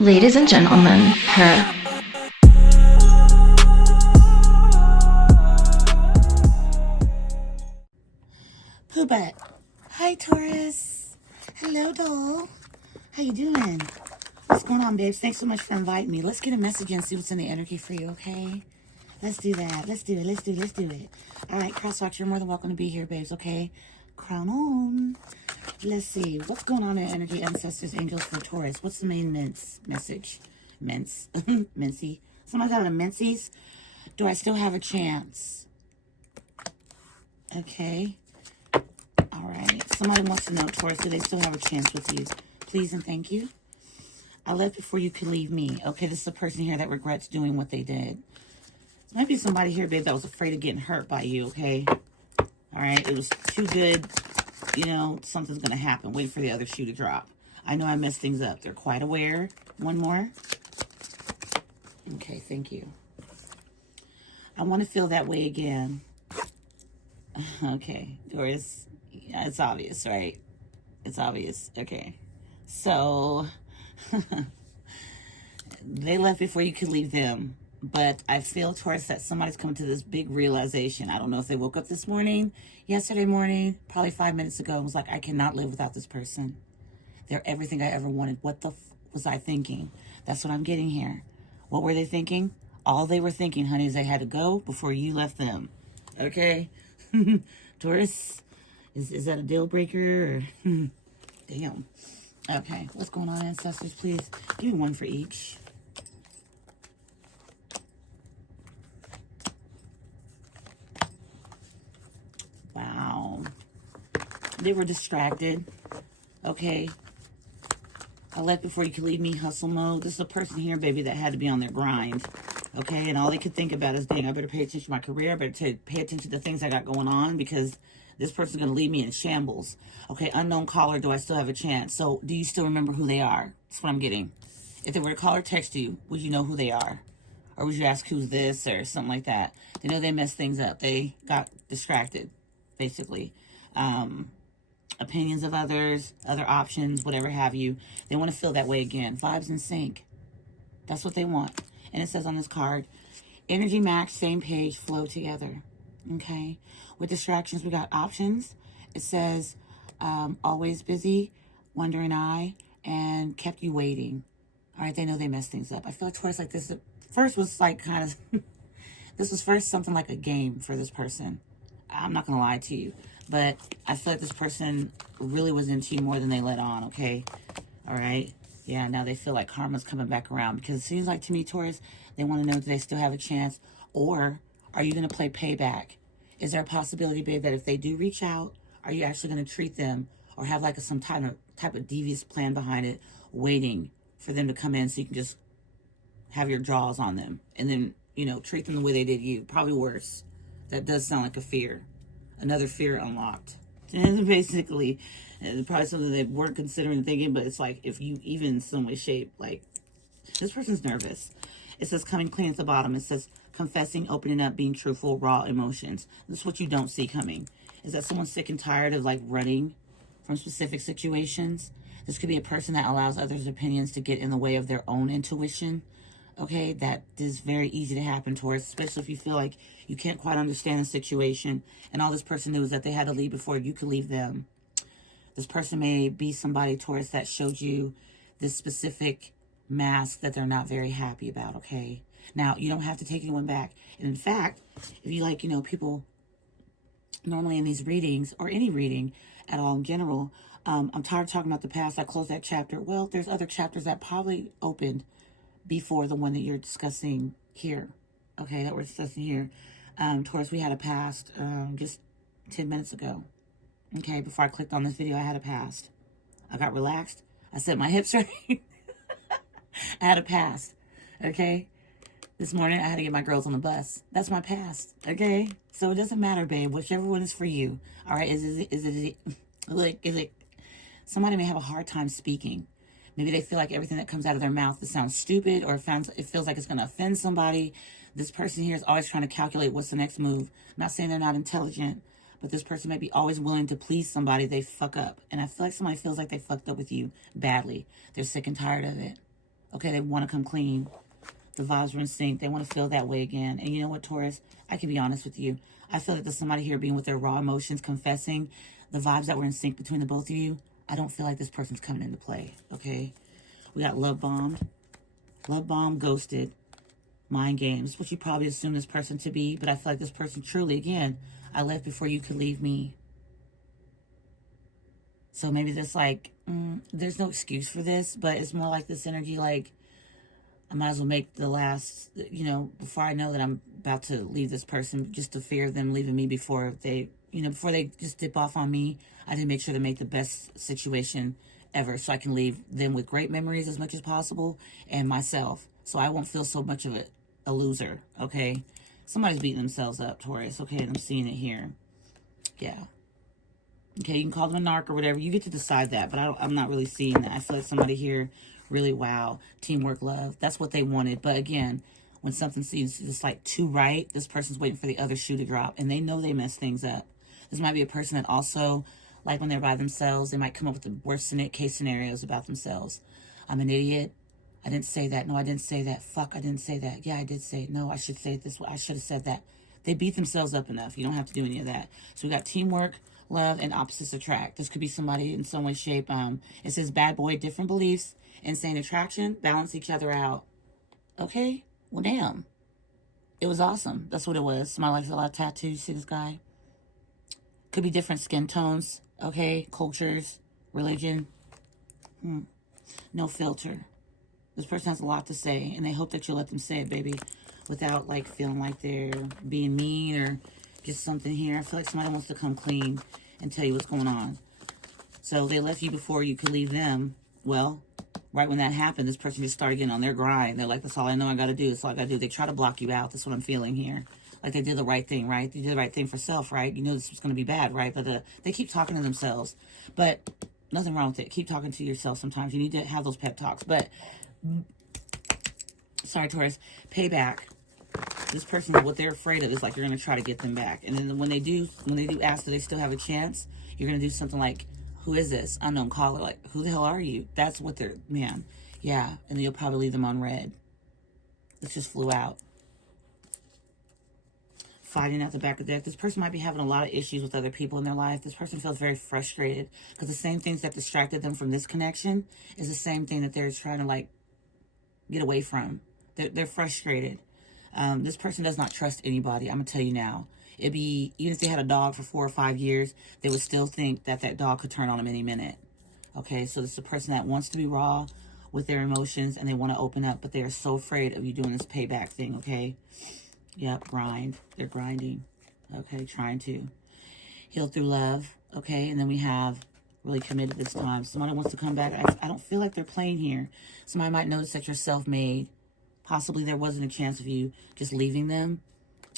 Ladies and gentlemen, her. Poobot. Hi, Taurus. Hello, doll. How you doing? What's going on, babes? Thanks so much for inviting me. Let's get a message and see what's in the energy for you, okay? Let's do that. Let's do it. All right, Crosswalks, you're more than welcome to be here, babes, okay? Crown on. Let's see. What's going on in energy, ancestors, angels for Taurus? What's the main message? Mincy. Somebody's having a Mincy's? Do I still have a chance? Okay. All right. Somebody wants to know, Taurus, do they still have a chance with you? Please and thank you. I left before you could leave me. Okay, this is a person here that regrets doing what they did. There might be somebody here, babe, that was afraid of getting hurt by you, okay? All right. It was too good. You know, something's going to happen. Wait for the other shoe to drop. I know I messed things up. They're quite aware. One more. Okay, thank you. I want to feel that way again. Okay, Doris. Yeah, it's obvious, right? It's obvious. Okay. So, they left before you could leave them. But I feel, Taurus, that somebody's coming to this big realization. I don't know if they woke up this morning, yesterday morning, probably 5 minutes ago, and was like, I cannot live without this person. They're everything I ever wanted. What the was I thinking? That's what I'm getting here. What were they thinking? All they were thinking, honey, is they had to go before you left them. Okay? Taurus, is that a deal breaker? Or damn. Okay, what's going on, ancestors? Please give me one for each. Wow. They were distracted. Okay. I left before you could leave me, hustle mode. This is a person here, baby, that had to be on their grind. Okay, and all they could think about is, dang, I better pay attention to my career. I better pay attention to the things I got going on because this person's going to leave me in shambles. Okay, unknown caller, do I still have a chance? So do you still remember who they are? That's what I'm getting. If they were to call or text you, would you know who they are? Or would you ask who's this or something like that? They know they messed things up. They got distracted, basically. Opinions of others, other options, whatever have you. They want to feel that way again. Vibes in sync. That's what they want. And it says on this card, energy match, same page, flow together. Okay. With distractions, we got options. It says always busy, wondering eye, and kept you waiting. All right. They know they messed things up. I feel like Taurus like this. First was like kind of, this was first something like a game for this person. I'm not going to lie to you. But I feel like this person really was into you more than they let on, okay? All right? Yeah, now they feel like karma's coming back around. Because it seems like to me, Taurus, they want to know, do they still have a chance? Or are you going to play payback? Is there a possibility, babe, that if they do reach out, are you actually going to treat them or have like some type of devious plan behind it, waiting for them to come in so you can just have your jaws on them and then, you know, treat them the way they did you? Probably worse. That does sound like a fear. Another fear unlocked. And basically, probably something they weren't considering thinking, but it's like if you even in some way, shape, like this person's nervous. It says coming clean at the bottom. It says confessing, opening up, being truthful, raw emotions. This is what you don't see coming. Is that someone's sick and tired of like running from specific situations. This could be a person that allows others' opinions to get in the way of their own intuition. Okay, that is very easy to happen, Taurus, especially if you feel like you can't quite understand the situation and all this person knew is that they had to leave before you could leave them. This person may be somebody, Taurus, that showed you this specific mask that they're not very happy about, okay? Now, you don't have to take anyone back. And in fact, if you like, you know, people normally in these readings or any reading at all in general, I'm tired of talking about the past. I closed that chapter. Well, there's other chapters that probably opened before the one that you're discussing here. Okay, that we're discussing here. Taurus, we had a past just 10 minutes ago. Okay, before I clicked on this video, I had a past. I got relaxed. I set my hips right. I had a past. Okay? This morning, I had to get my girls on the bus. That's my past. Okay? So it doesn't matter, babe. Whichever one is for you. All right? Is it somebody may have a hard time speaking. Maybe they feel like everything that comes out of their mouth that sounds stupid or it feels like it's going to offend somebody. This person here is always trying to calculate what's the next move. I'm not saying they're not intelligent, but this person may be always willing to please somebody they fuck up. And I feel like somebody feels like they fucked up with you badly. They're sick and tired of it. Okay, they want to come clean. The vibes are in sync. They want to feel that way again. And you know what, Taurus? I can be honest with you. I feel that there's somebody here being with their raw emotions, confessing the vibes that were in sync between the both of you. I don't feel like this person's coming into play, okay? We got love bombed, ghosted, mind games, which you probably assume this person to be. But I feel like this person truly, again, I left before you could leave me. So maybe there's like, there's no excuse for this, but it's more like this energy, like, I might as well make the last, you know, before I know that I'm about to leave this person, just to fear them leaving me before they, you know, before they just dip off on me. I did make sure to make the best situation ever so I can leave them with great memories as much as possible and myself. So I won't feel so much of a loser, okay? Somebody's beating themselves up, Taurus, okay? And I'm seeing it here. Yeah. Okay, you can call them a narc or whatever. You get to decide that, but I'm not really seeing that. I feel like somebody here, really, wow, teamwork, love. That's what they wanted. But again, when something seems just like too right, this person's waiting for the other shoe to drop, and they know they mess things up. This might be a person that also, like when they're by themselves, they might come up with the worst case scenarios about themselves. I'm an idiot. I didn't say that. No, I didn't say that. Fuck, I didn't say that. Yeah, I did say it. No, I should say it this way. I should have said that. They beat themselves up enough. You don't have to do any of that. So we got teamwork, love, and opposites attract. This could be somebody in some way, shape. It says bad boy, different beliefs, insane attraction, balance each other out. Okay? Well, damn. It was awesome. That's what it was. Somebody likes a lot of tattoos. See this guy? Could be different skin tones. Okay? Cultures, religion. No filter. This person has a lot to say, and they hope that you'll let them say it, baby, without, like, feeling like they're being mean or just something here. I feel like somebody wants to come clean and tell you what's going on. So they left you before you could leave them. Well, right when that happened, this person just started getting on their grind. They're like, that's all I know I got to do. That's all I got to do. They try to block you out. That's what I'm feeling here. Like they did the right thing, right? They did the right thing for self, right? You know this was going to be bad, right? But they keep talking to themselves. But nothing wrong with it. Keep talking to yourself sometimes. You need to have those pep talks. But, sorry, Taurus, payback. This person, what they're afraid of is like you're going to try to get them back. And then when they do ask, do they still have a chance? You're going to do something like, who is this? Unknown caller. Like, who the hell are you? That's what they're, man. Yeah. And then you'll probably leave them on red. This just flew out. Fighting at the back of the deck. This person might be having a lot of issues with other people in their life. This person feels very frustrated because the same things that distracted them from this connection is the same thing that they're trying to, like, get away from. They're frustrated. This person does not trust anybody. I'm going to tell you now. It'd be, even if they had a dog for 4 or 5 years, they would still think that that dog could turn on them any minute. Okay, so this is a person that wants to be raw with their emotions and they want to open up, but they are so afraid of you doing this payback thing, okay? Yep, grind. They're grinding. Okay, trying to heal through love. Okay, and then we have really committed this time. Somebody wants to come back. I don't feel like they're playing here. Somebody might notice that you're self-made. Possibly there wasn't a chance of you just leaving them.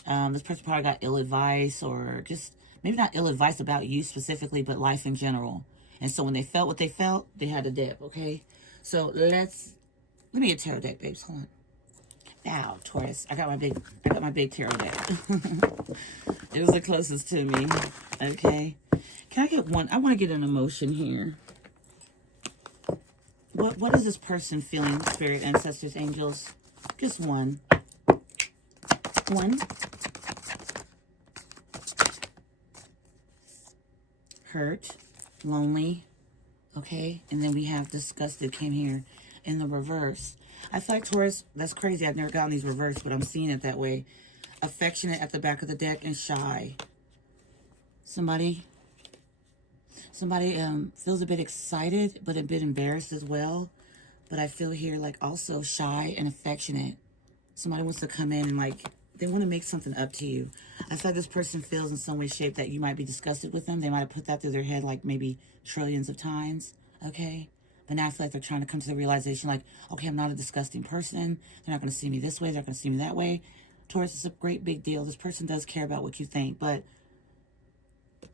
This person probably got ill advice or just maybe not ill advice about you specifically, but life in general. And so when they felt what they felt, they had to dip, okay? So let me get a tarot deck, babes. Hold on. Now, Taurus, I got my big tarot deck. It was the closest to me. Okay. Can I get one? I want to get an emotion here. What is this person feeling, spirit, ancestors, angels? Just one. One. Hurt, lonely, okay? And then we have disgusted came here in the reverse. I feel like Taurus, that's crazy. I've never gotten these reversed, but I'm seeing it that way. Affectionate at the back of the deck and shy. Somebody feels a bit excited, but a bit embarrassed as well. But I feel here like also shy and affectionate. Somebody wants to come in and like, they want to make something up to you. I feel like this person feels in some way, shape that you might be disgusted with them. They might have put that through their head like maybe trillions of times, okay? But now I feel like they're trying to come to the realization like, okay, I'm not a disgusting person. They're not going to see me this way. They're not going to see me that way. Taurus, it's a great big deal. This person does care about what you think, but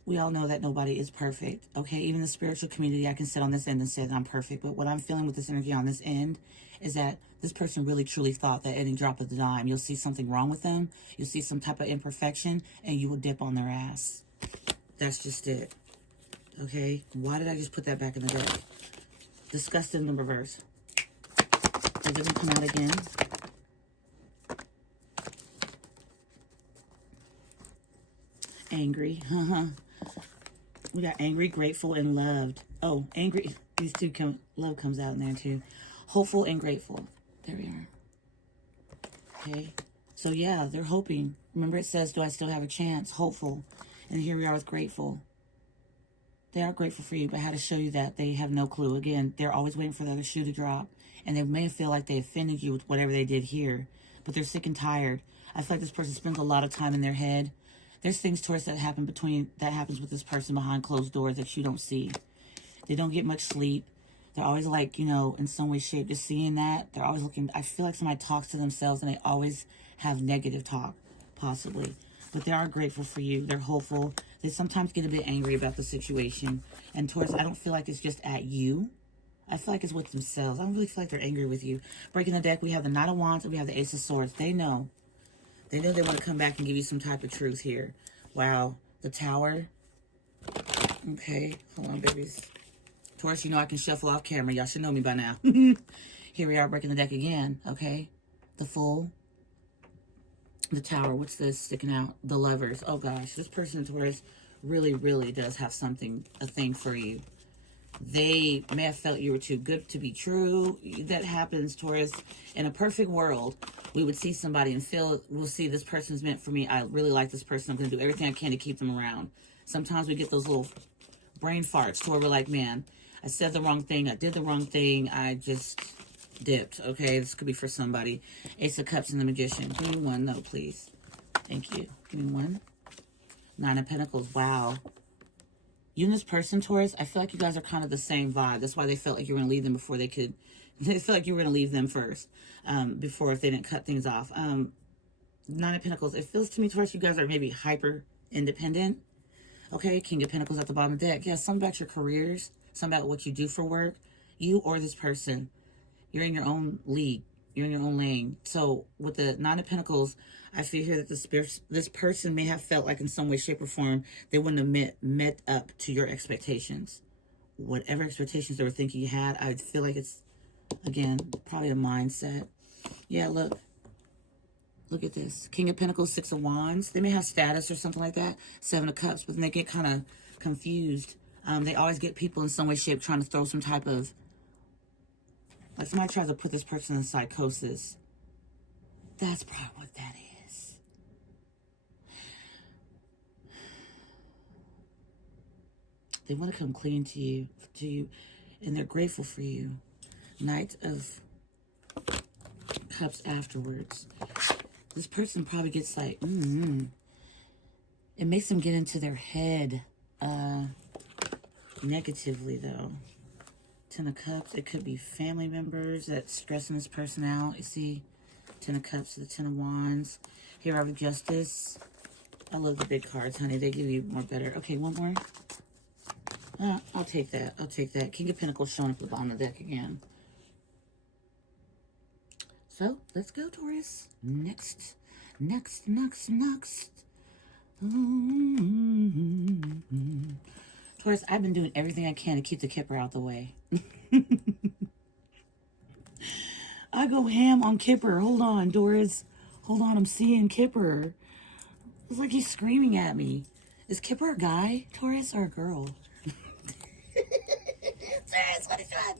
we all know that nobody is perfect, okay? Even the spiritual community, I can sit on this end and say that I'm perfect, but what I'm feeling with this energy on this end is that this person really truly thought that any drop of the dime, you'll see something wrong with them, you'll see some type of imperfection, and you will dip on their ass. That's just it, okay? Why did I just put that back in the deck? Disgusted in the reverse. Is it going to come out again? Angry. We got angry, grateful, and loved. Oh, angry. These two love comes out in there too. Hopeful and grateful. There we are. Okay. So yeah, they're hoping. Remember it says, do I still have a chance? Hopeful. And here we are with grateful. They are grateful for you, but how to show you that they have no clue. Again, they're always waiting for the other shoe to drop. And they may feel like they offended you with whatever they did here. But they're sick and tired. I feel like this person spends a lot of time in their head. There's things, Taurus, that happens with this person behind closed doors that you don't see. They don't get much sleep. They're always like, you know, in some way, shape, just seeing that. They're always looking. I feel like somebody talks to themselves and they always have negative talk, possibly. But they are grateful for you. They're hopeful. They sometimes get a bit angry about the situation. And Taurus, I don't feel like it's just at you. I feel like it's with themselves. I don't really feel like they're angry with you. Breaking the deck, we have the Knight of Wands and we have the Ace of Swords. They know. They know they want to come back and give you some type of truth here. Wow. The Tower. Okay. Hold on, babies. Taurus, you know I can shuffle off camera. Y'all should know me by now. Here we are breaking the deck again. Okay. The Fool. The Tower. What's this sticking out? The Lovers. Oh, gosh. This person, Taurus, really, really does have something, a thing for you. They may have felt you were too good to be true. That happens, Taurus. In a perfect world, we would see somebody and feel, we'll see this person's meant for me. I really like this person. I'm going to do everything I can to keep them around. Sometimes we get those little brain farts to where we're like, man, I said the wrong thing. I did the wrong thing. I just dipped. Okay, this could be for somebody. Ace of Cups and the Magician. Give me one, no, please. Thank you. Give me one. Nine of Pentacles. Wow. You and this person, Taurus, I feel like you guys are kind of the same vibe. That's why they felt like you were going to leave them before they could. They felt like you were going to leave them first, before if they didn't cut things off. Nine of Pentacles. It feels to me, Taurus, you guys are maybe hyper independent. Okay, King of Pentacles at the bottom of the deck. Yeah, something about your careers, something about what you do for work. You or this person, you're in your own league. You're in your own lane. So with the Nine of Pentacles, I feel here that this person may have felt like in some way, shape, or form, they wouldn't have met up to your expectations. Whatever expectations they were thinking you had, I feel like it's, again, probably a mindset. Yeah, look. Look at this. King of Pentacles, Six of Wands. They may have status or something like that. Seven of Cups, but then they get kind of confused. They always get people in some way, shape, trying to throw some type of, like somebody tries to put this person in psychosis. That's probably what that is. They want to come clean to you, and they're grateful for you. Knight of Cups afterwards. This person probably gets like, it makes them get into their head negatively, though. Ten of Cups, it could be family members that's stressing this person out. You see, Ten of Cups to the Ten of Wands. Here are the Justice. I love the big cards, honey. They give you more better. Okay, one more. I'll take that. I'll take that. King of Pentacles showing up at the bottom of the deck again. So, let's go, Taurus. Next. Taurus, I've been doing everything I can to keep the Kipper out the way. I go ham on Kipper. Hold on, Taurus. Hold on, I'm seeing Kipper. It's like he's screaming at me. Is Kipper a guy, Taurus, or a girl? Taurus, what is that?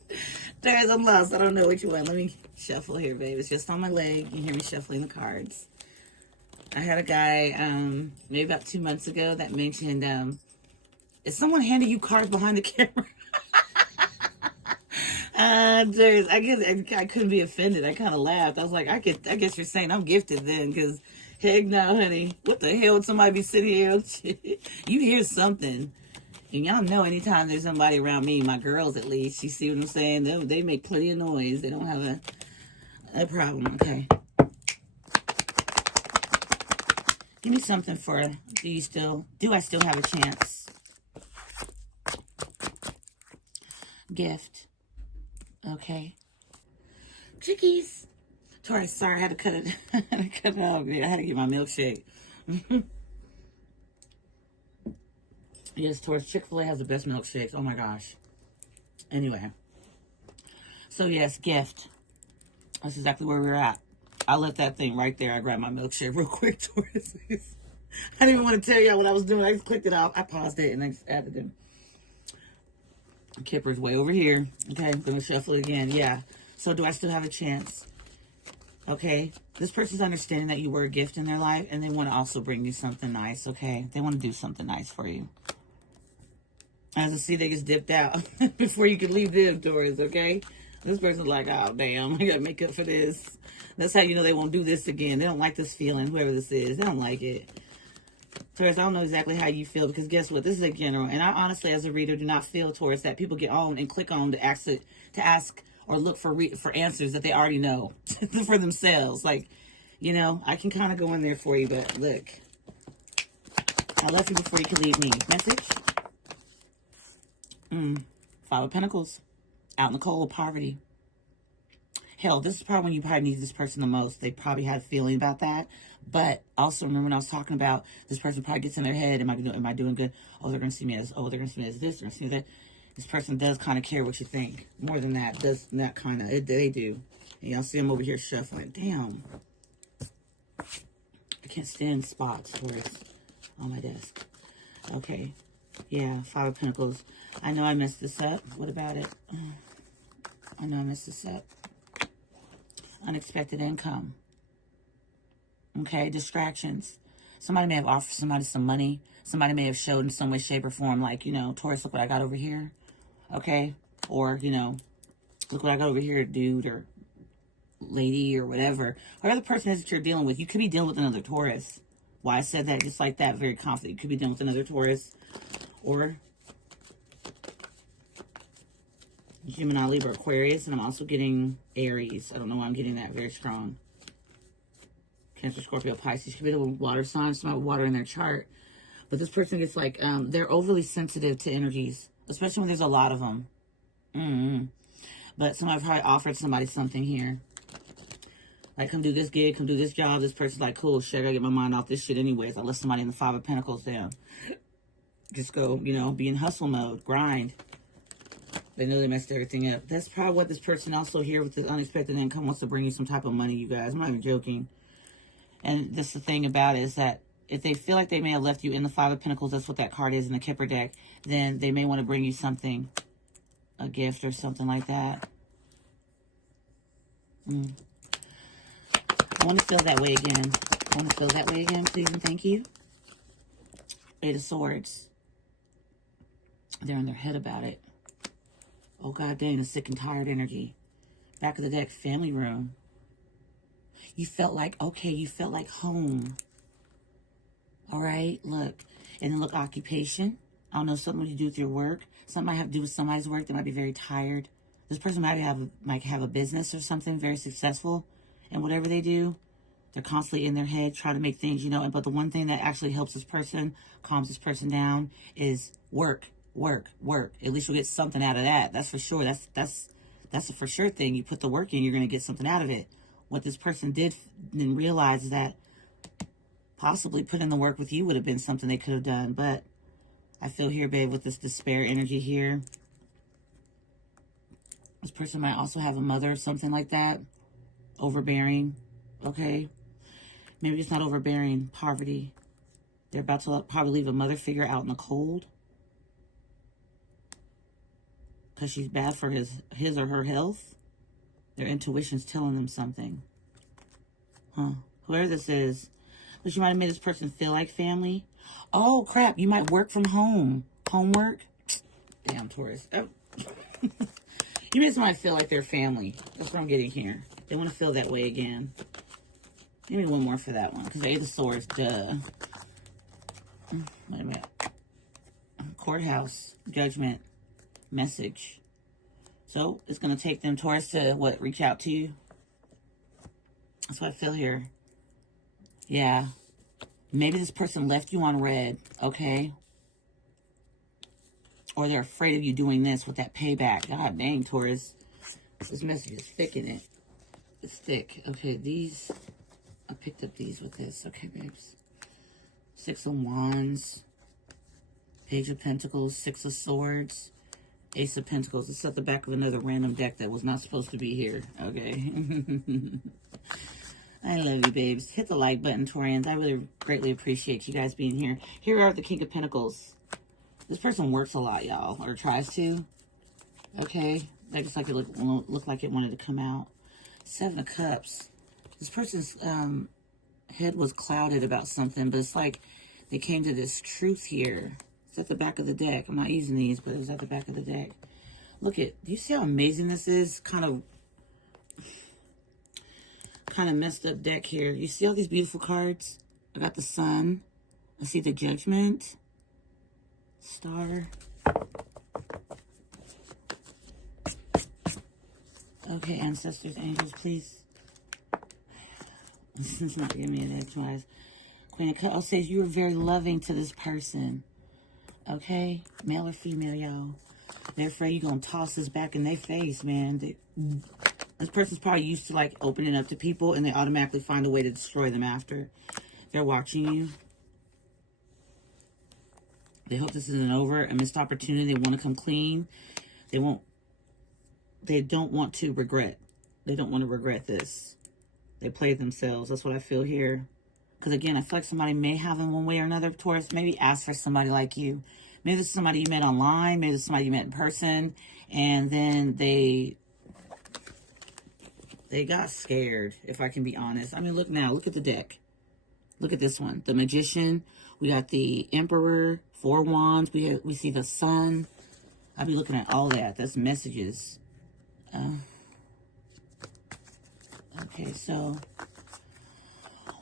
Taurus, I'm lost. I don't know which one. Let me shuffle here, babe. It's just on my leg. You hear me shuffling the cards. I had a guy, maybe about 2 months ago that mentioned, is someone handing you cards behind the camera? Taurus, I guess I couldn't be offended. I kind of laughed. I was like, I guess you're saying I'm gifted then, because heck no, honey. What the hell would somebody be sitting here? You hear something. And y'all know anytime there's somebody around me, my girls at least, you see what I'm saying? They make plenty of noise. They don't have a problem, okay? Give me something for, do I still have a chance? Gift. Okay. Chickies. Taurus, sorry, I had to cut it. I had to cut it out. I had to get my milkshake. Yes, Taurus, Chick-fil-A has the best milkshakes. Oh my gosh. Anyway. So yes, gift. That's exactly where we're at. I left that thing right there. I grabbed my milkshake real quick, Taurus. I didn't even want to tell y'all what I was doing. I just clicked it off. I paused it and I just added them. Kipper's way over here. Okay, I'm going to shuffle it again. Yeah. So do I still have a chance? Okay. This person's understanding that you were a gift in their life, and they want to also bring you something nice, okay? They want to do something nice for you. As I see, they just dipped out before you could leave them, Taurus, okay? This person's like, oh, damn, I got to make up for this. That's how you know they won't do this again. They don't like this feeling, whoever this is. They don't like it. Taurus, I don't know exactly how you feel, because guess what? This is a general. And I honestly, as a reader, do not feel, Taurus, that people get on and click on to ask or look for answers that they already know for themselves. Like, you know, I can kind of go in there for you, but look. I left you before you could leave me. Message? Five of Pentacles. Out in the cold, poverty. Hell, this is probably when you probably need this person the most. They probably had a feeling about that. But also remember when I was talking about this person probably gets in their head, am I doing good? Oh, they're going to see me as, they're going to see me as this, they're going to see me as that. This person does kind of care what you think. More than that, does that kind of, they do. And y'all see them over here shuffling. Damn. I can't stand spots where it's on my desk. Okay. Yeah, Five of Pentacles. I know I messed this up. What about it? I know I messed this up. Unexpected income. Okay, distractions. Somebody may have offered somebody some money. Somebody may have showed in some way, shape, or form, like, you know, Taurus, look what I got over here. Okay? Or, you know, look what I got over here, dude, or lady, or whatever. Whatever the person is that you're dealing with, you could be dealing with another Taurus. Why I said that just like that, very confident. You could be dealing with another Taurus. Or Gemini, Libra, Aquarius, and I'm also getting Aries. I don't know why I'm getting that very strong. Cancer, Scorpio, Pisces. Could be the water signs, somebody with water in their chart. But this person gets like, they're overly sensitive to energies, especially when there's a lot of them. But somebody probably offered somebody something here. Like, come do this gig, come do this job. This person's like, cool, shit, I gotta get my mind off this shit anyways. I let somebody in the Five of Pentacles down. Just go, you know, be in hustle mode, grind. They know they messed everything up. That's probably what this person also here with the unexpected income wants to bring you some type of money, you guys. I'm not even joking. And this the thing about it is that if they feel like they may have left you in the Five of Pentacles, that's what that card is in the Kipper deck, then they may want to bring you something, a gift or something like that. I want to feel that way again. I want to feel that way again, please and thank you. Eight of Swords. They're in their head about it. Oh, god dang, the sick and tired energy. Back of the deck, family room. You felt like, okay, you felt like home. All right, look. And then look, occupation. I don't know, something to do with your work. Something might have to do with somebody's work. They might be very tired. This person might have a business or something very successful. And whatever they do, they're constantly in their head trying to make things, you know. But the one thing that actually helps this person, calms this person down, is work, work, work. At least you'll get something out of that. That's for sure. That's a for sure thing. You put the work in, you're going to get something out of it. What this person didn't realize is that possibly putting the work with you would have been something they could have done. But I feel here, babe, with this despair energy here. This person might also have a mother or something like that. Overbearing. Okay. Maybe it's not overbearing. Poverty. They're about to probably leave a mother figure out in the cold. Because she's bad for his or her health. Their intuition's telling them something. Huh. Whoever this is. But you might have made this person feel like family. Oh, crap. You might work from home. Homework. Damn, Taurus. Oh. You made somebody feel like they're family. That's what I'm getting here. They want to feel that way again. Give me one more for that one. Because Eight of Swords, duh. Wait a minute. Courthouse. Judgment. Message. So, it's going to take them, Taurus, to, what, reach out to you? That's what I feel here. Yeah. Maybe this person left you on red, okay? Or they're afraid of you doing this with that payback. God dang, Taurus. This message is thick in it. It's thick. Okay, these... I picked up these with this. Okay, babes. Six of Wands. Page of Pentacles. Six of Swords. Ace of Pentacles. It's at the back of another random deck that was not supposed to be here. Okay. I love you, babes. Hit the like button, Taurians. I really greatly appreciate you guys being here. Here are the King of Pentacles. This person works a lot, y'all, or tries to. Okay. That just like it looked like it wanted to come out. Seven of Cups. This person's head was clouded about something, but it's like they came to this truth here. It's at the back of the deck. I'm not using these, but it was at the back of the deck. Look do you see how amazing this is? Kind of messed up deck here. You see all these beautiful cards? I got the Sun. I see the Judgment. Star. Okay, ancestors, angels, please. This is not giving me an edge twice. Queen of Cups says you are very loving to this person. Okay? Male or female, y'all. They're afraid you're going to toss this back in their face, man. This person's probably used to, like, opening up to people, and they automatically find a way to destroy them after. They're watching you. They hope this isn't over. A missed opportunity. They want to come clean. They don't want to regret. They don't want to regret this. They play themselves. That's what I feel here. Because, again, I feel like somebody may have in one way or another, Taurus. Maybe ask for somebody like you. Maybe this is somebody you met online. Maybe this is somebody you met in person. And then they got scared, if I can be honest. I mean, look now. Look at the deck. Look at this one. The Magician. We got the Emperor. Four Wands. We see the Sun. I'll be looking at all that. That's messages. Okay, so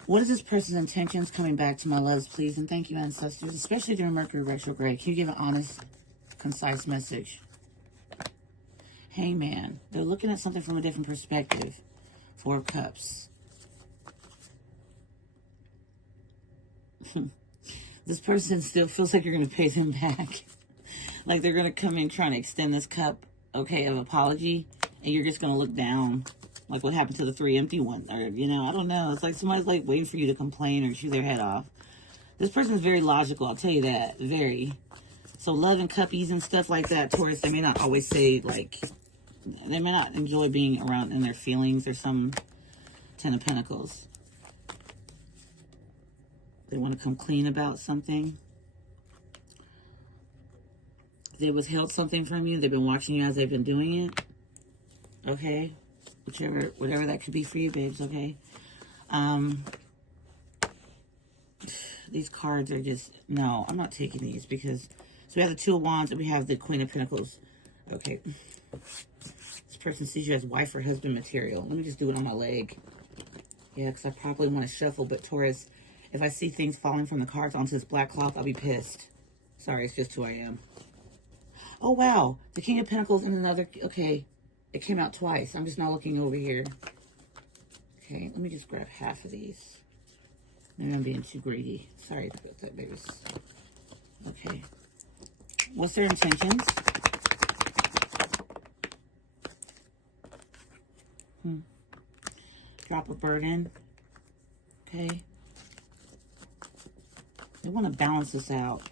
what is this person's intentions? Coming back to my loves, please. And thank you, ancestors, especially during Mercury retrograde. Can you give an honest, concise message? Hangman. They're looking at something from a different perspective. Four of Cups. This person still feels like you're going to pay them back. Like they're going to come in trying to extend this cup, okay, of apology. And you're just going to look down. Like what happened to the three empty ones. Or, you know, I don't know. It's like somebody's like waiting for you to complain or chew their head off. This person is very logical. I'll tell you that. Very. So love and cuppies and stuff like that, Taurus, they may not always say, like, they may not enjoy being around in their feelings. Or some Ten of Pentacles. They want to come clean about something. They withheld something from you. They've been watching you as they've been doing it. Okay. Whatever that could be for you, babes, okay? These cards are just... No, I'm not taking these because... So we have the Two of Wands and we have the Queen of Pentacles. Okay. This person sees you as wife or husband material. Let me just do it on my leg. Yeah, because I probably want to shuffle. But Taurus, if I see things falling from the cards onto this black cloth, I'll be pissed. Sorry, it's just who I am. Oh, wow. The King of Pentacles and another... Okay. It came out twice. I'm just not looking over here. Okay, let me just grab half of these. Maybe I'm being too greedy. Sorry about that, babies. Okay. What's their intentions? Drop a burden. Okay. They want to balance this out.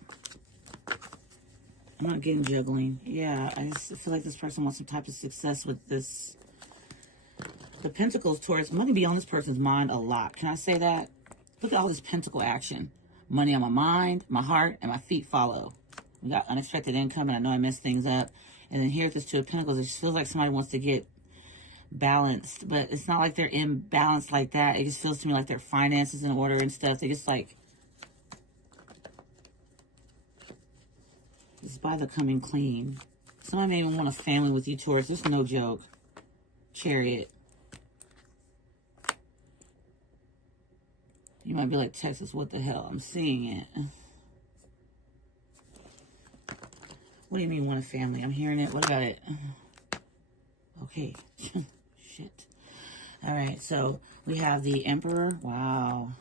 I'm not getting juggling. Yeah, I just feel like this person wants some type of success with this. The Pentacles, Taurus, money be on this person's mind a lot. Can I say that? Look at all this pentacle action. Money on my mind, my heart, and my feet follow. We got unexpected income, and I know I messed things up. And then here at this Two of Pentacles, it just feels like somebody wants to get balanced. But it's not like they're imbalanced like that. It just feels to me like their finances in order and stuff. They just like... It's by the coming clean. Somebody may even want a family with you, Taurus. This is no joke. Chariot. You might be like, Texas, what the hell? I'm seeing it. What do you mean want a family? I'm hearing it. What about it? Okay. Shit. All right. So we have the Emperor. Wow.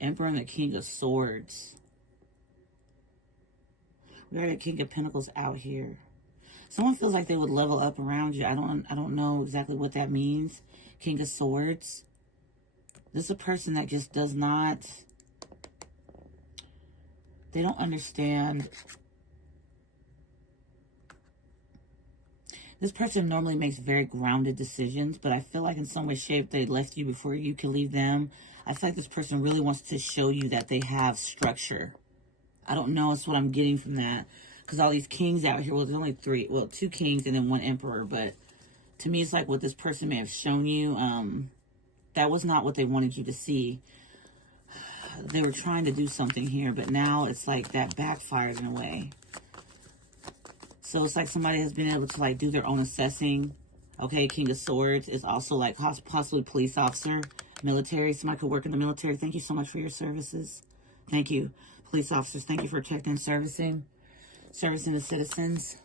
Emperor and the King of Swords. We got a King of Pentacles out here. Someone feels like they would level up around you. I don't know exactly what that means. King of Swords. This is a person that just does not... They don't understand This person normally makes very grounded decisions, but I feel like in some way, shape, they left you before you could leave them. I feel like this person really wants to show you that they have structure. I don't know. It's what I'm getting from that. Because all these kings out here, well, there's only three, well, 2 kings and then 1 emperor. But to me, it's like what this person may have shown you. That was not what they wanted you to see. They were trying to do something here, but now it's like that backfired in a way. So it's like somebody has been able to like do their own assessing. Okay, King of Swords is also like possibly police officer, military. Somebody could work in the military. Thank you so much for your services. Thank you. Police officers, thank you for protecting and servicing the citizens.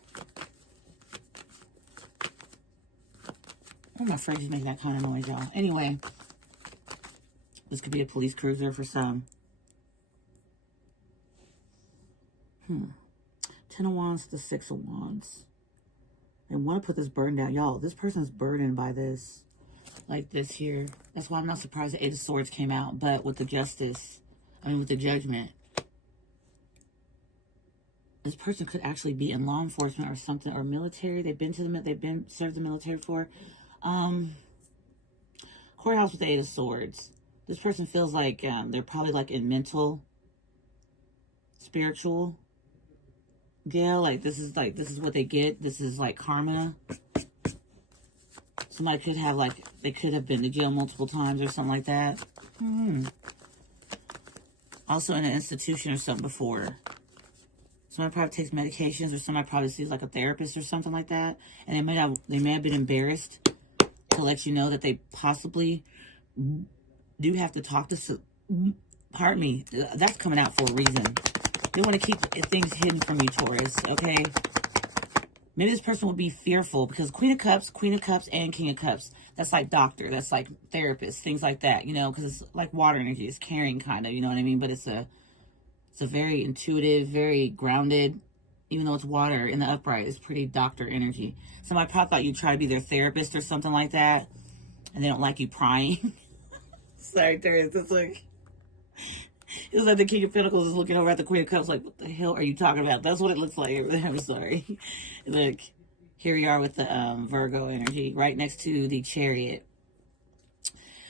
Oh, my fridge is making that kind of noise, y'all. Anyway, this could be a police cruiser for some. 10 of Wands to 6 of Wands. They want to put this burden down. Y'all, this person's burdened by this. Like this here. That's why I'm not surprised the 8 of Swords came out. But with the justice, with the judgment. This person could actually be in law enforcement or something. Or military. They've been served the military for. Courthouse with the 8 of Swords. This person feels like they're probably like in mental, spiritual. Yeah, like this is what they get. This is like karma. Somebody could have like, they could have been to jail multiple times or something like that. Also in an institution or something before. Somebody probably takes medications, or somebody probably sees like a therapist or something like that. And they may have been embarrassed to let you know that they possibly do have to talk to, pardon me, that's coming out for a reason. They want to keep things hidden from you, Taurus, okay? Maybe this person will be fearful because Queen of Cups, and King of Cups. That's like doctor. That's like therapist. Things like that, you know, because it's like water energy. It's caring, kind of, you know what I mean? But it's a very intuitive, very grounded, even though it's water in the upright. It's pretty doctor energy. Somebody probably thought you'd try to be their therapist or something like that, and they don't like you prying. Sorry, Taurus. It's like the King of Pentacles is looking over at the Queen of Cups like, what the hell are you talking about? That's what it looks like. I'm sorry. Look, here we are with the Virgo energy right next to the Chariot.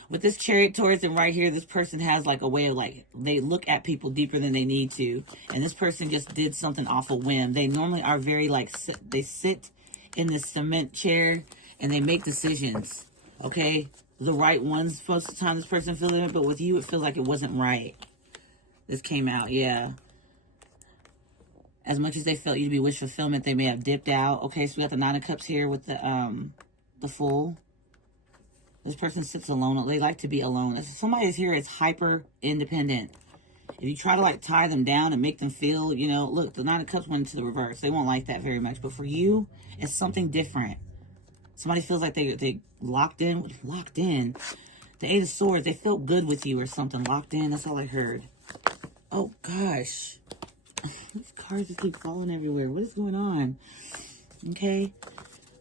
With this Chariot, Taurus, and right here, this person has like a way of like, they look at people deeper than they need to. And this person just did something off a whim. They normally are very like, they sit in this cement chair and they make decisions. Okay? The right ones most of the time this person feels it, but with you, it feels like it wasn't right. This came out, yeah. As much as they felt you to be wish fulfillment, they may have dipped out. Okay, so we got the 9 of Cups here with the Fool. This person sits alone. They like to be alone. If somebody is here, it's hyper independent. If you try to like tie them down and make them feel, you know, look, the 9 of Cups went into the reverse. They won't like that very much. But for you, it's something different. Somebody feels like they locked in. The 8 of Swords, they felt good with you or something. Locked in, that's all I heard. Oh, gosh. These cards just keep falling everywhere. What is going on? Okay.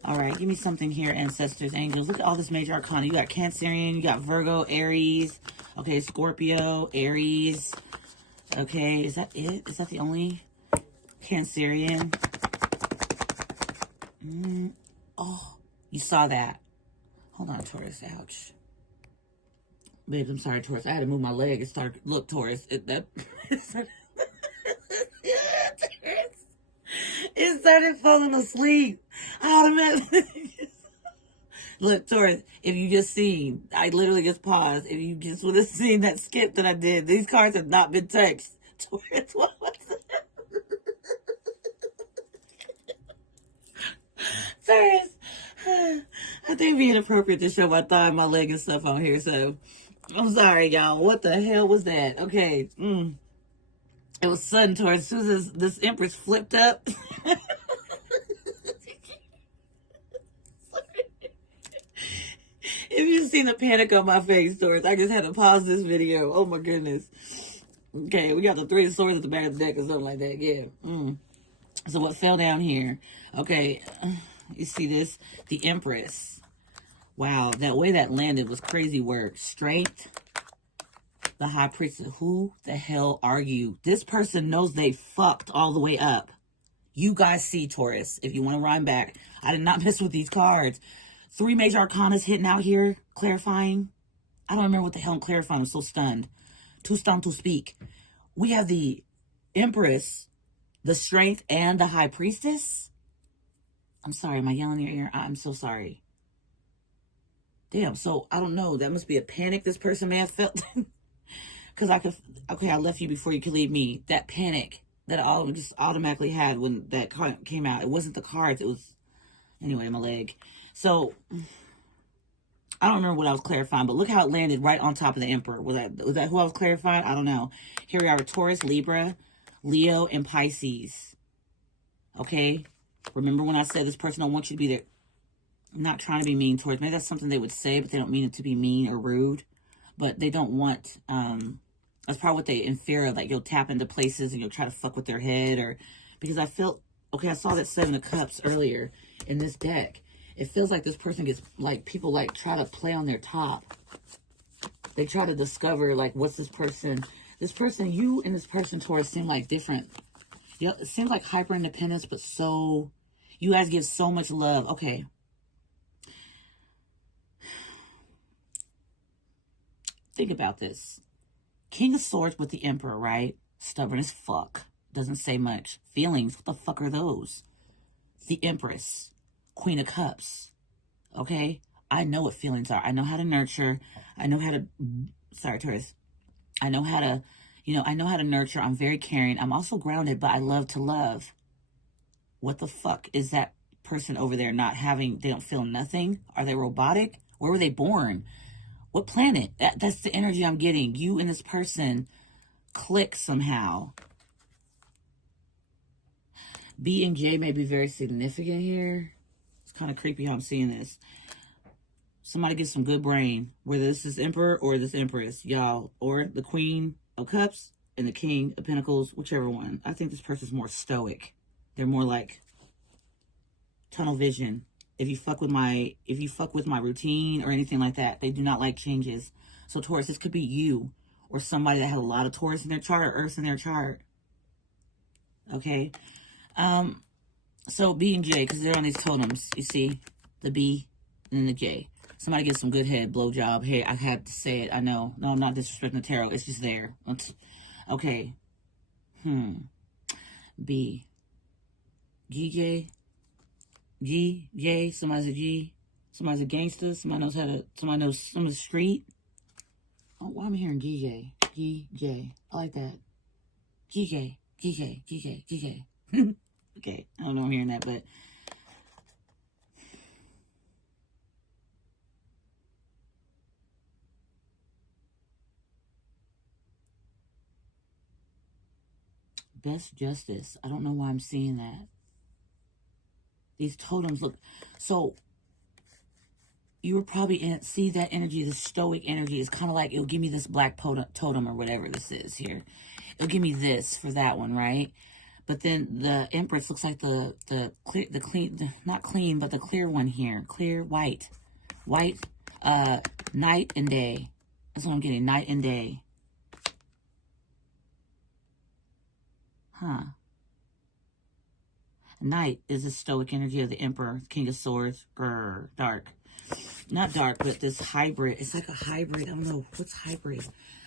All right. Give me something here, ancestors, angels. Look at all this major arcana. You got Cancerian. You got Virgo, Aries. Okay, Scorpio, Aries. Okay. Is that it? Is that the only Cancerian? Oh, you saw that. Hold on, Taurus. Ouch. Babes, I'm sorry, Taurus. I had to move my leg. It started. Look, Taurus. It started falling asleep. Automatically. Look, Taurus. If you just seen, I literally just paused. If you just would have seen that skip that I did, these cards have not been touched. Taurus, what was it? Taurus. I think it'd be inappropriate to show my thigh, my leg, and stuff on here, so I'm sorry, y'all. What the hell was that? Okay. It was sudden, Taurus. As soon as this Empress flipped up. If you've seen the panic on my face, Taurus, I just had to pause this video. Oh, my goodness. Okay, we got the 3 of Swords at the back of the deck or something like that. Yeah. So what fell down here? Okay. You see this? The Empress. Wow, that way that landed was crazy work. Strength. The High Priestess. Who the hell are you? This person knows they fucked all the way up. You guys see, Taurus, if you want to rhyme back. I did not mess with these cards. 3 major arcanas hitting out here, clarifying. I don't remember what the hell I'm clarifying. I'm so stunned. Too stunned to speak. We have the Empress, the Strength, and the High Priestess. I'm sorry, am I yelling in your ear? I'm so sorry. Damn, so I don't know. That must be a panic this person may have felt. Because I left you before you could leave me. That panic that I just automatically had when that card came out. It wasn't the cards. It was, anyway, my leg. So, I don't remember what I was clarifying, but look how it landed right on top of the Emperor. Was that who I was clarifying? I don't know. Here we are with Taurus, Libra, Leo, and Pisces. Okay? Remember when I said this person don't want you to be there? I'm not trying to be mean towards. Maybe that's something they would say, but they don't mean it to be mean or rude. But they don't want, that's probably what they infer, like you'll tap into places and you'll try to fuck with their head, or, because I felt, okay, I saw that 7 of Cups earlier in this deck. It feels like this person gets, like, people, like, try to play on their top. They try to discover, like, what's this person, you and this person, Taurus, seem like different. Yeah, it seems like hyper independence, but so, you guys give so much love. Okay. Think about this. King of Swords with the Emperor, right? Stubborn as fuck. Doesn't say much. Feelings, what the fuck are those? The Empress. Queen of Cups. Okay? I know what feelings are. I know how to nurture. I know how to... Sorry, Taurus. I know how to... I know how to nurture. I'm very caring. I'm also grounded, but I love to love. What the fuck is that person over there not having... They don't feel nothing? Are they robotic? Where were they born? What planet? That's the energy I'm getting. You and this person click somehow. B and J may be very significant here. It's kind of creepy how I'm seeing this. Somebody get some good brain. Whether this is Emperor or this Empress, y'all. Or the Queen of Cups and the King of Pentacles, whichever one. I think this person's more stoic. They're more like tunnel vision. If you fuck with my routine or anything like that, they do not like changes. So Taurus, this could be you or somebody that had a lot of Taurus in their chart or Earth in their chart. Okay. So B and J, because they're on these totems, you see the B and then the J. Somebody gets some good head, blowjob. Hey, I had to say it. I know. No, I'm not disrespecting the tarot. It's just there. Okay. B. GJ. G, J, somebody's a G, somebody's a gangster, somebody knows some of the street. Oh, why am I hearing GJ? GJ. I like that. GJ. Okay, I don't know I'm hearing that, but best justice. I don't know why I'm seeing that. These totems look, so you were probably see that energy, the stoic energy is kind of like, it'll give me this black totem or whatever this is here. It'll give me this for that one, right? But then the Empress looks like the clean, not clean, but the clear one here. Clear, white, night and day. That's what I'm getting, night and day. Huh. Night is the stoic energy of the Emperor, King of Swords, dark. Not dark, but this hybrid. It's like a hybrid. I don't know. What's hybrid?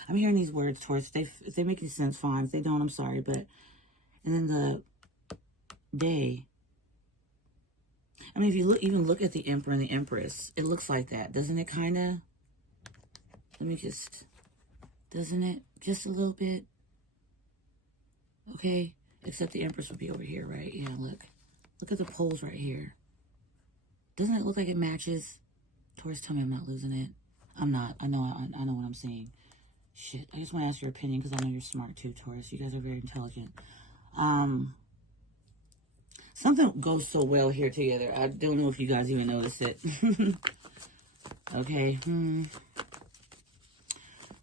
I'm hearing these words, Taurus. If they make any sense, fine. If they don't, I'm sorry. But, and then the day. I mean, if you even look at the Emperor and the Empress, it looks like that. Doesn't it kind of? Let me just, doesn't it? Just a little bit. Okay. Except the Empress would be over here, right? Yeah, look. Look at the poles right here. Doesn't it look like it matches? Taurus, tell me I'm not losing it. I'm not. I know what I'm saying. Shit. I just want to ask your opinion because I know you're smart too, Taurus. You guys are very intelligent. Something goes so well here together. I don't know if you guys even notice it. Okay.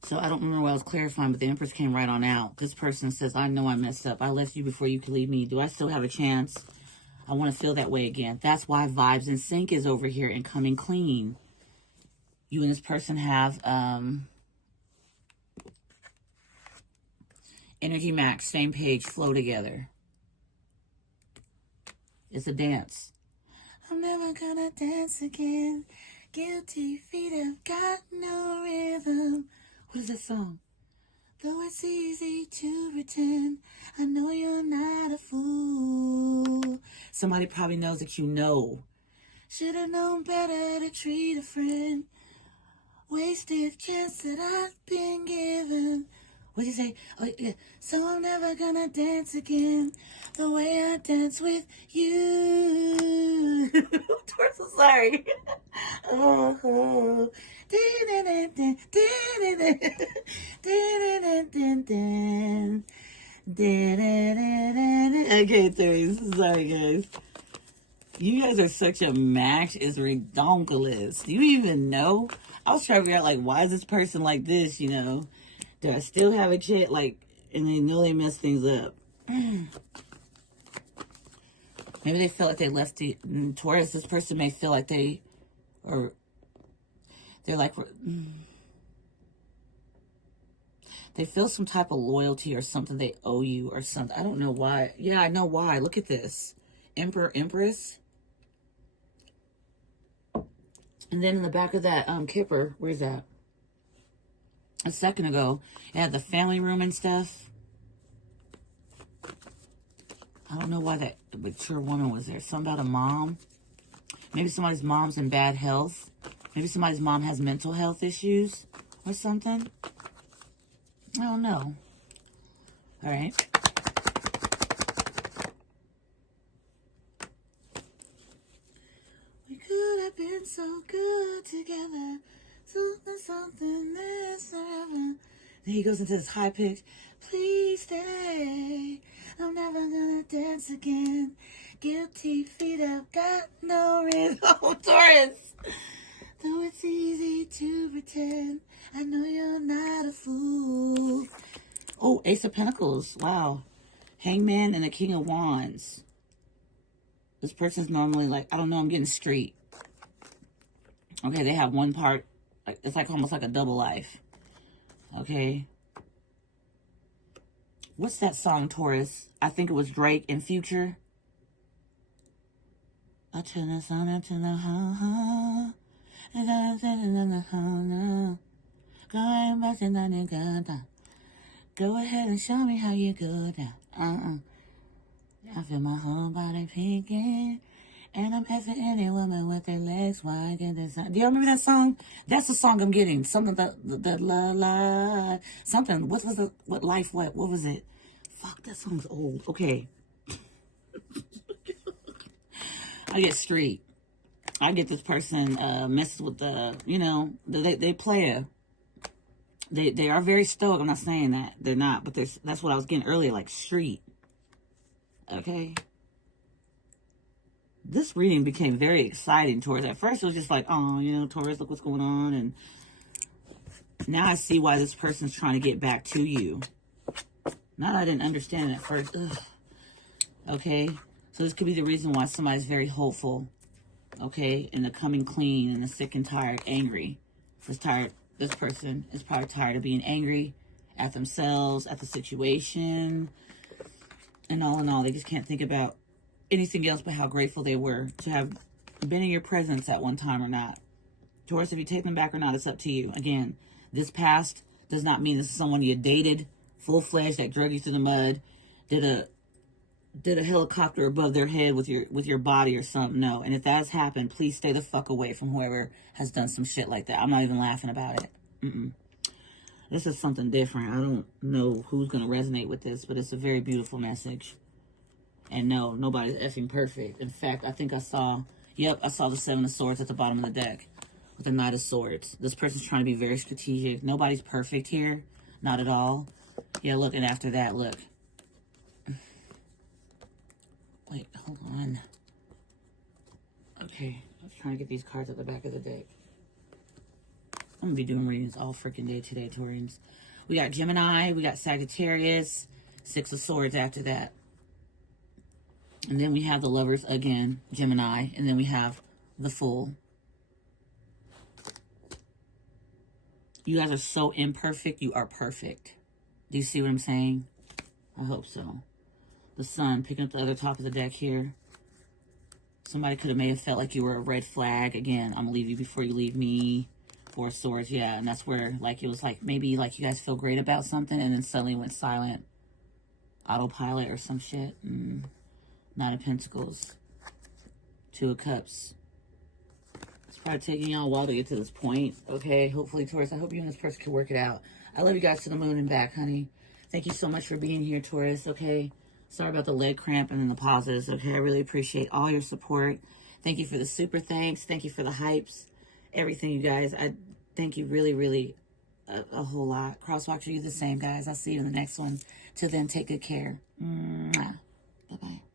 So I don't remember what I was clarifying, but the Empress came right on out. This person says, I know I messed up. I left you before you could leave me. Do I still have a chance? I want to feel that way again. That's why Vibes in Sync is over here and coming clean. You and this person have energy max, same page, flow together. It's a dance. I'm never gonna dance again. Guilty feet have got no rhythm. What is that song? Though it's easy to pretend, I know you're not a fool. Somebody probably knows that you know. Should have known better to treat a friend. Wasted chance that I've been given. What'd you say? Oh, yeah. So I'm never gonna dance again the way I dance with you. I'm so sorry. Oh. Okay, Terry. Sorry, guys. You guys are such a match. Is redonkulous. Do you even know? I was trying to figure out, like, why is this person like this, you know? Do I still have a kid? Like, and they know they mess things up. Maybe they feel like they left the Taurus. This person may feel like they're like, they feel some type of loyalty or something they owe you or something. I don't know why. Yeah, I know why. Look at this. Emperor, Empress. And then in the back of that kipper, where's that? A second ago, it had the family room and stuff. I don't know why that mature woman was there. Something about a mom. Maybe somebody's mom's in bad health. Maybe somebody's mom has mental health issues or something. I don't know. All right. We could have been so good together. Something this forever. Then he goes into this high pitch. Please stay. I'm never gonna dance again. Guilty feet have got no rhythm. Oh, Taurus. Though it's easy to pretend, I know you're not a fool. Oh, Ace of Pentacles. Wow. Hangman and the King of Wands. This person's normally like, I don't know, I'm getting street. Okay, they have one part. It's like almost like a double life. Okay. What's that song, Taurus? I think it was Drake and Future. I turn the sun into the ha. Go ahead and show me how you go down. I feel my whole body peeking. And I'm effing any woman with their legs wide. Do you remember that song? That's the song I'm getting. Something the la la. Something. What was it? What life? What was it? Fuck, that song's old. Okay. I get street. I get this person messes with the, you know, they play they are very stoic. I'm not saying that they're not, but that's what I was getting earlier, like street. Okay. This reading became very exciting, Taurus. At first, it was just like, oh, you know, Taurus, look what's going on. And now I see why this person's trying to get back to you. Not that I didn't understand it at first. Ugh. Okay. So this could be the reason why somebody's very hopeful. Okay. And the coming clean and the sick and tired, angry. This person is probably tired of being angry at themselves, at the situation. And all in all, they just can't think about anything else but how grateful they were to have been in your presence at one time or not. Taurus, if you take them back or not, it's up to you. Again, this past does not mean this is someone you dated, full-fledged, that drug you through the mud, did a helicopter above their head with your body or something. No. And if that has happened, please stay the fuck away from whoever has done some shit like that. I'm not even laughing about it. This is something different. I don't know who's going to resonate with this, but it's a very beautiful message. And no, nobody's effing perfect. In fact, I think I saw the Seven of Swords at the bottom of the deck with the Knight of Swords. This person's trying to be very strategic. Nobody's perfect here. Not at all. Yeah, look, and after that, look. Wait, hold on. Okay, I was trying to get these cards at the back of the deck. I'm going to be doing readings all freaking day today, Taurians. We got Gemini, we got Sagittarius, Six of Swords after that. And then we have the Lovers again, Gemini, and then we have the Fool. You guys are so imperfect, you are perfect. Do you see what I'm saying? I hope so. The Sun, picking up the other top of the deck here. Somebody could have may have felt like you were a red flag. Again, I'm gonna leave you before you leave me. Four of Swords, yeah. And that's where, like, it was like, maybe, like, you guys feel great about something, and then suddenly went silent. Autopilot or some shit. Nine of Pentacles. Two of Cups. It's probably taking y'all a while to get to this point. Okay, hopefully, Taurus, I hope you and this person can work it out. I love you guys to the moon and back, honey. Thank you so much for being here, Taurus, okay? Sorry about the leg cramp and then the pauses, okay? I really appreciate all your support. Thank you for the super thanks. Thank you for the hypes. Everything, you guys. I thank you really, really a whole lot. Crosswalk for you the same, guys. I'll see you in the next one. Till then, take good care. Bye-bye.